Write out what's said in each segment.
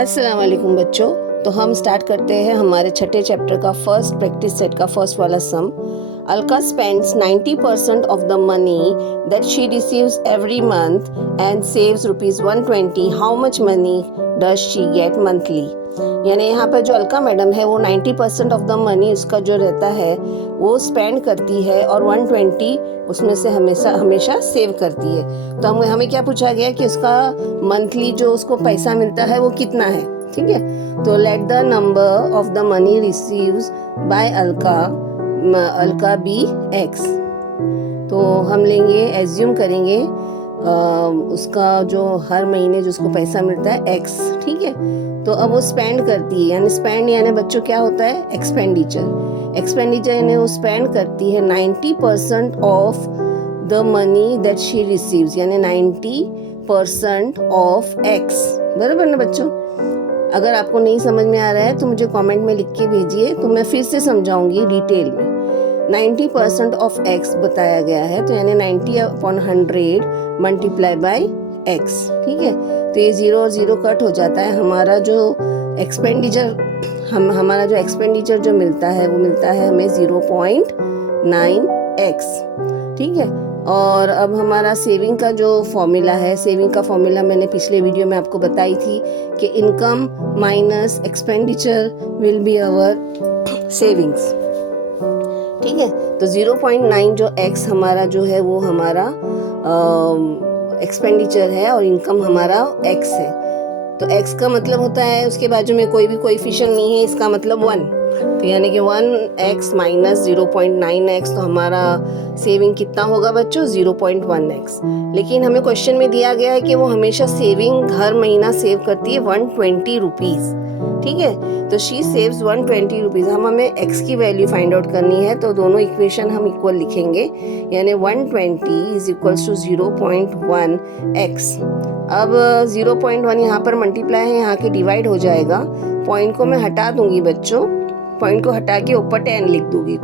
अस्सलाम वालेकुम बच्चों। तो हम स्टार्ट करते हैं हमारे छठे चैप्टर का फर्स्ट प्रैक्टिस सेट का फर्स्ट वाला सम। Alka spends 90% of the money that she receives every month and saves rupees 120. How much money does she get monthly? यानी यहाँ पर जो अलका मैडम है वो 90% ऑफ द मनी उसका जो रहता है वो स्पेंड करती है और 120 उसमें से हमेशा सेव करती है। तो हमें क्या पूछा गया कि उसका मंथली जो उसको पैसा मिलता है वो कितना है। ठीक है, तो let the number of the money receives by Alka B X. तो हम लेंगे, एज्यूम करेंगे उसका जो हर महीने जो उसको पैसा मिलता है एक्स। ठीक है, तो अब वो स्पेंड करती है, यानी स्पेंड यानी बच्चों क्या होता है, एक्सपेंडिचर यानी वो स्पेंड करती है 90% of the money that she receives, यानी 90% ऑफ एक्स। बराबर ना बच्चों? अगर आपको नहीं समझ में आ रहा है तो मुझे कमेंट में लिख के भेजिए, तो मैं फिर से समझाऊंगी डिटेल में। 90% ऑफ एक्स बताया गया है, तो यानी 90/100 मल्टीप्लाई बाय एक्स। ठीक है, तो ये 0 और 0 कट हो जाता है। हमारा जो एक्सपेंडिचर जो मिलता है वो मिलता है हमें 0.9x। ठीक है, और अब हमारा सेविंग का जो फॉर्मूला है, सेविंग का फॉर्मूला मैंने पिछले वीडियो में आपको बताई थी कि income minus expenditure will be our savings. ठीक है, तो 0.9 जो x हमारा जो है वो हमारा एक्सपेंडिचर है और इनकम हमारा x है। तो x का मतलब होता है उसके बाजू में कोई भी कोएफिशिएंट नहीं है, इसका मतलब 1। तो यानी कि 1x माइनस 0.9x, तो हमारा सेविंग कितना होगा बच्चों, 0.1x। लेकिन हमें क्वेश्चन में दिया गया है कि वो हमेशा सेविंग हर महीना सेव करती है 120 रुपीज़। ठीक है, तो शी सेव्स 120 रुपीज़। हमें x की वैल्यू फाइंड आउट करनी है, तो दोनों इक्वेशन हम इक्वल लिखेंगे, यानी 120 इज इक्वल्स टू 0.1x। अब 0.1 यहाँ पर मल्टीप्लाई है, यहाँ के डिवाइड हो जाएगा। पॉइंट को मैं हटा दूंगी बच्चों, पॉइंट को हटा के ऊपर 10 लिख दूंगी,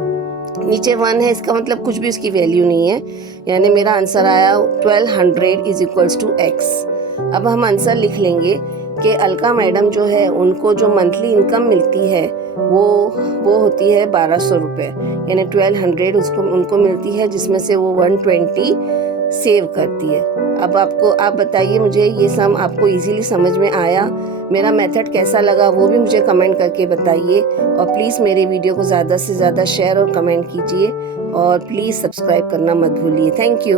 नीचे 1 है, इसका मतलब कुछ भी उसकी वैल्यू नहीं है, यानी मेरा आंसर आया 1200 इज इक्वल्स टू x। अब हम आंसर लिख लेंगे कि अलका मैडम जो है उनको जो मंथली इनकम मिलती है वो होती है 1200 रुपये, यानी 1200 उनको मिलती है, जिसमें से वो 120 सेव करती है। अब आप बताइए मुझे, ये सम आपको इजीली समझ में आया? मेरा मेथड कैसा लगा वो भी मुझे कमेंट करके बताइए, और प्लीज़ मेरे वीडियो को ज़्यादा से ज़्यादा शेयर और कमेंट कीजिए, और प्लीज़ सब्सक्राइब करना मत भूलिए। Thank you.